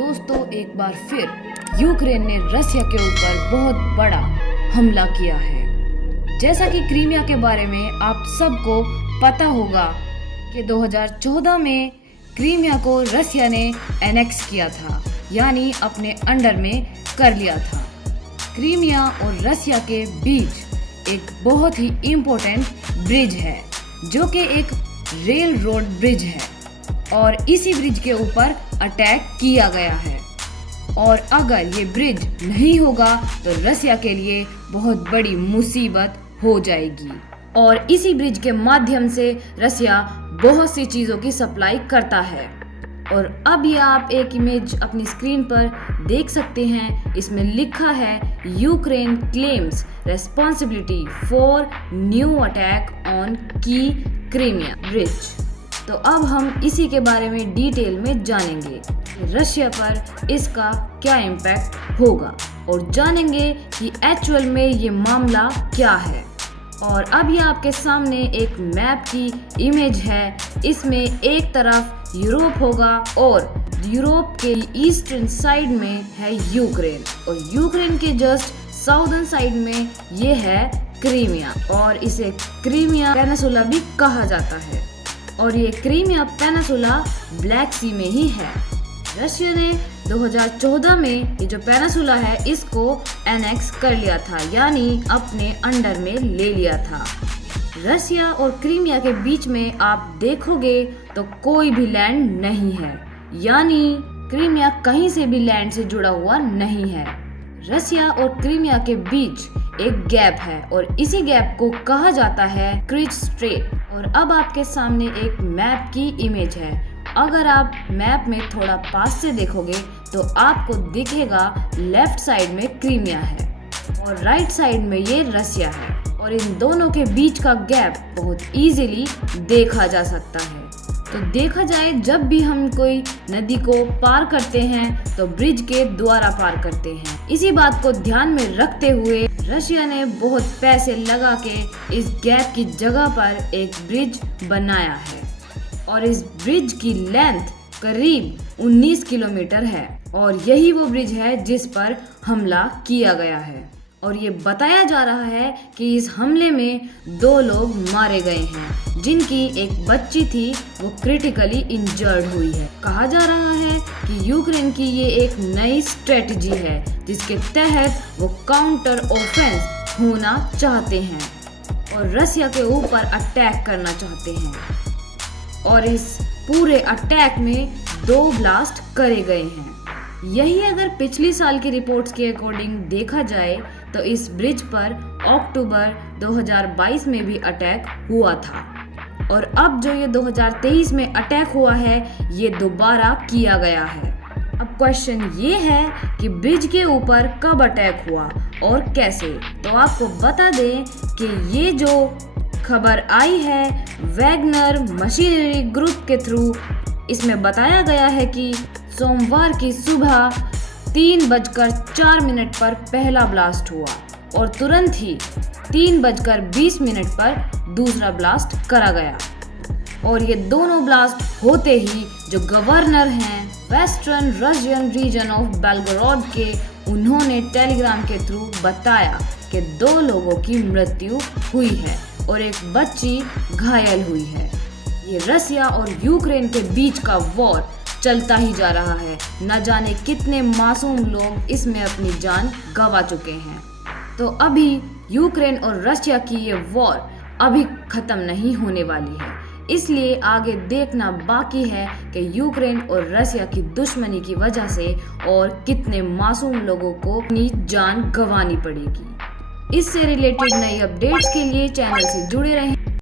दोस्तों, एक बार फिर यूक्रेन ने रसिया के ऊपर बहुत बड़ा हमला किया है। जैसा कि क्रीमिया के बारे में आप सबको पता होगा कि 2014 में क्रीमिया को रसिया ने एनेक्स किया था, यानी अपने अंडर में कर लिया था। क्रीमिया और रसिया के बीच एक बहुत ही इम्पोर्टेंट ब्रिज है जो कि एक रेल रोड ब्रिज है और इसी ब्रिज के ऊपर अटैक किया गया है। और अगर ये ब्रिज नहीं होगा तो रसिया के लिए बहुत बड़ी मुसीबत हो जाएगी। और इसी ब्रिज के माध्यम से रसिया बहुत सी चीज़ों की सप्लाई करता है। और अब ये आप एक इमेज अपनी स्क्रीन पर देख सकते हैं। इसमें लिखा है Ukraine claims responsibility for new attack on की क्रीमिया ब्रिज। तो अब हम इसी के बारे में डिटेल में जानेंगे कि रशिया पर इसका क्या इम्पैक्ट होगा और जानेंगे कि एक्चुअल में ये मामला क्या है। और अब ये आपके सामने एक मैप की इमेज है। इसमें एक तरफ यूरोप होगा और यूरोप के ईस्टर्न साइड में है यूक्रेन और यूक्रेन के जस्ट साउदर्न साइड में ये है क्रीमिया और इसे क्रीमिया पेनिनसुला भी कहा जाता है। और ये क्रीमिया पेनिनसुला ब्लैक सी में ही है। रशिया ने 2014 में ये जो पेनिनसुला है इसको एनेक्स कर लिया था, यानी अपने अंडर में ले लिया था। रसिया और क्रीमिया के बीच में आप देखोगे तो कोई भी लैंड नहीं है, यानी क्रीमिया कहीं से भी लैंड से जुड़ा हुआ नहीं है। रसिया और क्रीमिया के बीच एक गैप है और इसी गैप को कहा जाता है क्रिच स्ट्रेट। और अब आपके सामने एक मैप की इमेज है। अगर आप मैप में थोड़ा पास से देखोगे तो आपको दिखेगा लेफ्ट साइड में क्रीमिया है और राइट साइड में ये रसिया है। और इन दोनों के बीच का गैप बहुत इजीली देखा जा सकता है। तो देखा जाए, जब भी हम कोई नदी को पार करते हैं तो ब्रिज के द्वारा पार करते हैं। इसी बात को ध्यान में रखते हुए रशिया ने बहुत पैसे लगा के इस गैप की जगह पर एक ब्रिज बनाया है और इस ब्रिज की लेंथ करीब 19 किलोमीटर है और यही वो ब्रिज है जिस पर हमला किया गया है। और ये बताया जा रहा है कि इस हमले में 2 लोग मारे गए हैं, जिनकी एक बच्ची थी वो क्रिटिकली इंजर्ड हुई है। कहा जा रहा है कि यूक्रेन की ये एक नई स्ट्रेटजी है जिसके तहत वो काउंटर ऑफेंस होना चाहते हैं और रसिया के ऊपर अटैक करना चाहते हैं। और इस पूरे अटैक में 2 ब्लास्ट करे गए हैं। यही अगर पिछली साल की रिपोर्ट्स के अकॉर्डिंग देखा जाए तो इस ब्रिज पर अक्टूबर 2022 में भी अटैक हुआ था और अब जो ये 2023 में अटैक हुआ है ये दोबारा किया गया है। अब क्वेश्चन ये है कि ब्रिज के ऊपर कब अटैक हुआ और कैसे। तो आपको बता दें कि ये जो खबर आई है वैगनर मशीनरी ग्रुप के थ्रू, इसमें बताया गया है कि सोमवार की सुबह 3:04 पर पहला ब्लास्ट हुआ और तुरंत ही 3:20 पर दूसरा ब्लास्ट करा गया। और ये दोनों ब्लास्ट होते ही जो गवर्नर हैं western Russian region of Belgorod के, उन्होंने टेलीग्राम के थ्रू बताया कि 2 लोगों की मृत्यु हुई है और एक बच्ची घायल हुई है। ये रसिया और यूक्रेन के बीच का वॉर चलता ही जा रहा है। न जाने कितने मासूम लोग इसमें अपनी जान गंवा चुके हैं। तो अभी यूक्रेन और रशिया की ये वॉर अभी ख़त्म नहीं होने वाली है, इसलिए आगे देखना बाकी है कि यूक्रेन और रशिया की दुश्मनी की वजह से और कितने मासूम लोगों को अपनी जान गंवानी पड़ेगी। इससे रिलेटेड नई अपडेट्स के लिए चैनल से जुड़े रहें।